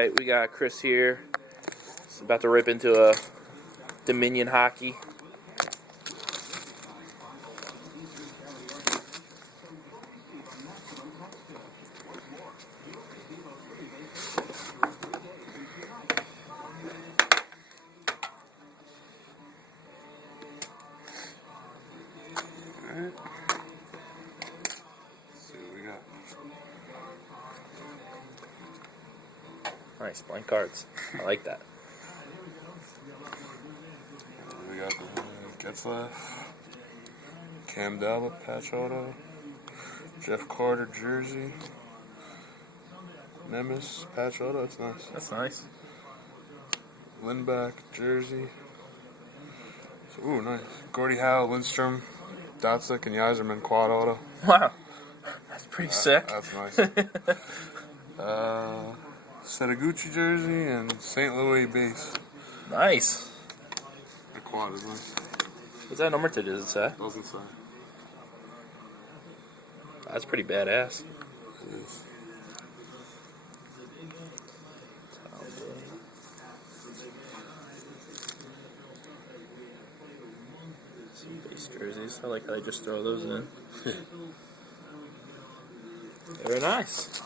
Alright, we got Chris here. He's about to rip into a Dominion hockey. Alright. Let's see what we got. Nice, blank cards. I like that. We got the Getzlaff, Cam Dalla, patch auto, Jeff Carter jersey, Nemes, patch auto, that's nice. That's nice. Lindback jersey. Ooh, nice. Gordie Howe, Lindstrom, Dotsick, and Yzerman quad auto. Wow. That's pretty sick. That's nice. Setaguchi jersey and St. Louis base. Nice. The quad is nice. What's that number to, does it say? Doesn't say. That's pretty badass. It is. Some base jerseys. I like how they just throw those in. Very nice.